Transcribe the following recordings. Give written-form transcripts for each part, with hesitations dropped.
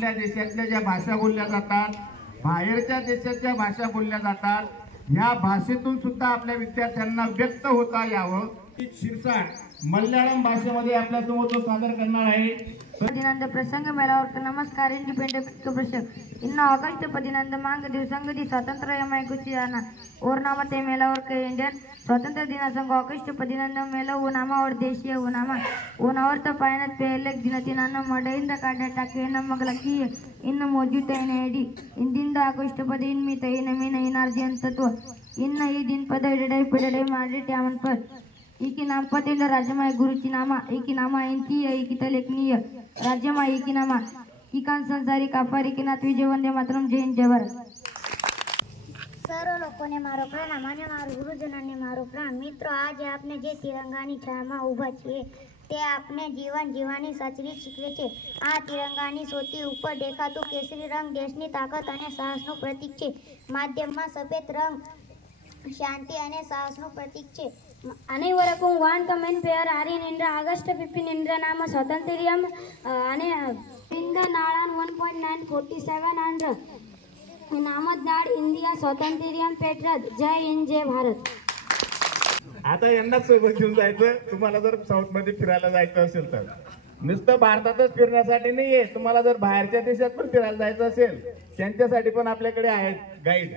आपल्या देशातल्या ज्या भाषा बोलल्या जातात, बाहेरच्या देशाच्या भाषा बोलल्या जातात, ह्या भाषेतून सुद्धा आपल्या विद्यार्थ्यांना व्यक्त होता यावं. शिरसाट मल्याळम भाषेमध्ये आपल्या समोर तो सादर करणार आहे. पदिनंद प्रसंग मेलावर नमस्कार इंडिपेंडेंट प्रश्न इन ऑगस्ट पदिनंद मांग दिवसंगती स्वातंत्र्यमय गुचियाना और नामते मेलावर के इंडियन स्वातंत्र्य दिनासंग ऑगस्ट पदिनंद मेला उनामावर देशीय उनावर तो पायनत पहले दिनतिनान मडइंद काढटा केन मगलकी इन मोजुटैनेडी इंदिंद ऑगस्ट पदिन मी तैन मीन इनार्जी अंतत्व इन ही दिन पदडे पदडे माडे ट्यामन पर इकी नाम पतेल राजमाय गुरुची नामा इकी नामा इंती इकी तलेकनीय राज्यमा इकी नामा इकान संसारी काफारी की नाथ विजय वंदे मातरम जय हिंद जय भारत. सर्व लोकोने मारो प्रणाम અને મારું ગુરુજનોને મારો પ્રણામ. મિત્રો, આજે આપણે જે તિરંગાની છાયામાં ઊભા છીએ તે આપણે જીવન જીવવાની સાચવી શીખવે છે. આ તિરંગાની સૌથી ઉપર દેખાતું કેસરી રંગ દેશની તાકાત અને સાહસનું પ્રતીક છે. માધ્યમમાં સફેદ રંગ શાંતિ અને સાહસનું પ્રતીક છે. அனைவருக்கும் வணக்கம். என் பெயர் ஆரியன் என்ற ஆகஸ்ட் 15 என்ற நாம சுதந்திரம் இந்த நாளான் 1.947 அன்று नामद नाड इंडिया स्वातंत्र्यम पेटरत जय हिंद जय भारत. आता यांनाच सोबत घेऊन जायचं. तुम्हाला जर साऊथ मध्ये फिरायला जायचं असेल तर नुसतं भारतातच फिरण्यासाठी नाहीये, तुम्हाला जर बाहेरच्या देशात पण फिरायला जायचं असेल त्यांच्यासाठी पण आपल्याकडे आहेत गाईड.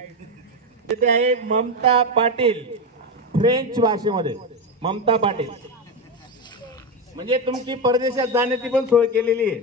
तिथे आहे ममता पाटील, फ्रेंच भाषेमध्ये ममता पाटील, म्हणजे तुमची परदेशात जाण्याची पण सोय केलेली आहे.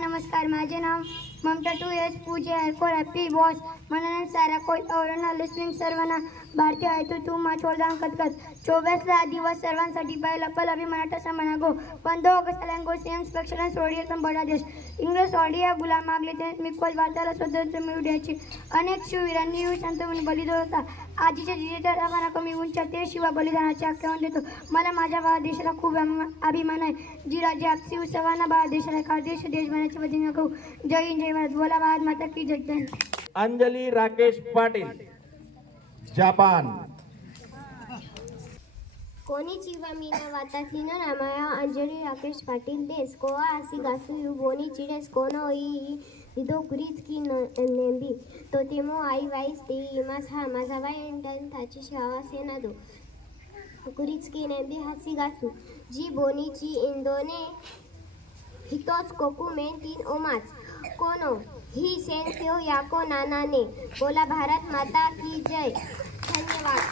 नमस्कार, माझे नाव ममता 2S पूजे फॉर हॅपी बॉस म्हणून सारा कोई औरना लिस्निंग सर्वांना भारतीय आहे तू माचोलदान कतकत 24 दिवस सर्वांसाठी पहिला पल अभिमानाचा सन्मान गो 15 ऑगस्ट लँग्वेज स्पेशल सोडियम बडा देश इंग्रज ऑडिया गुलाम मागले ते मिकोल भारताला स्वातंत्र्य मिळवून द्यायचे. अनेक शूरवीरांनी शांतपणे बलिदान होता. आजीच्या जिजेच्या रागाना कमी उंच्या ते शिवा बलिदानाची आख्यान देतो. मला माझ्या भारत देशाला खूप अभिमान आहे. जी राज्य आपसी उत्सवांना भारत देशाला एका देश बनण्याची वतीने करू. जय हिंद जय भारत. बोला भारत माता की जय. अंजली राकेश पाटील, जापान. कोनिचिवा मीना वातासी no namaya अंजली राकेश पाटील देश कोवा आसी गासू यू बोनी चिडेस कोनो ई दिदो कुरीत की नेंबी तो तेमो आई वाईस ते इमास हा माझा वाई इंटन थाची शावा सेना दो कुरीत की नेंबी हासी गासू जी बोनीची इंदोने हितोस कोकू में 3 ओमाच कोनो ही सेन त्यो याको नानाने. बोला भारत माता की जय. धन्यवाद.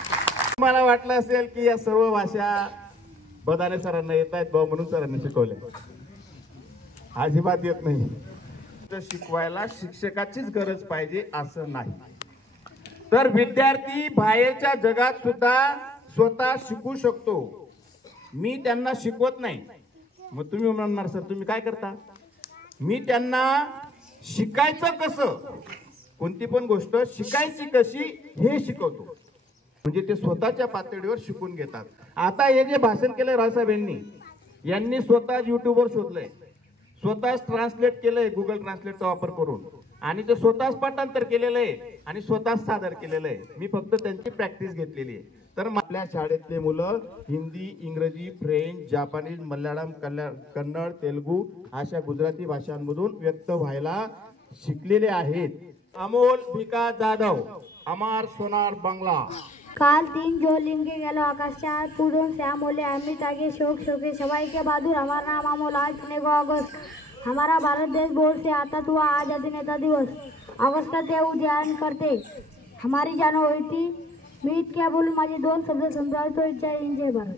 मला वाटलं असेल की या सर्व भाषा बदाने सरांना येत आहेत भाऊ म्हणून सरांनी शिकवले. अजिबात येत नाही. शिकवायला शिक्षकाचीच गरज पाहिजे असं नाही, तर विद्यार्थी बाहेरच्या जगात सुद्धा स्वतः शिकू शकतो. मी त्यांना शिकवत नाही. मग तुम्ही म्हणणार सर तुम्ही काय करता? मी त्यांना शिकायचं कसं, कोणती पण गोष्ट शिकायची कशी हे शिकवतो. म्हणजे ते स्वतःच्या पातळीवर शिकून घेतात. आता हे जे भाषण केलंय रावसाहेब यांनी स्वतः युट्यूबवर शोधलंय, स्वतःच ट्रान्सलेट केलंय गुगल ट्रान्सलेटचा वापर करून, आणि ते स्वतःच पाठांतर केलेलं आहे आणि स्वतःच सादर केलेलं आहे. मी फक्त त्यांची प्रॅक्टिस घेतलेली आहे. तर आपल्या शाळेतले मुलं हिंदी, इंग्रजी, फ्रेंच, जापानीज, मल्याळम, कन्नड, तेलुगू अशा गुजराती भाषांमधून व्यक्त व्हायला शिकलेले आहेत. अमोल भिका जाधव, अमार सोनार बांगला. काल 3 ज्योतिर्लिंगे गेलो आकाशात पुरून श्यामोले अमित आगे शोक शोके सवाई के बहादुर. हमारा नाम अमोल. आज 15 अगस्त हमारा भारत देश बोर्ड से आता हुआ आजादी नेता दिवस. अगस्त का ते उद्यान करते हमारी जान होती. मी इतक्या बोलून माझे 2 शब्द संपवतो. जय हिंद जय भारत.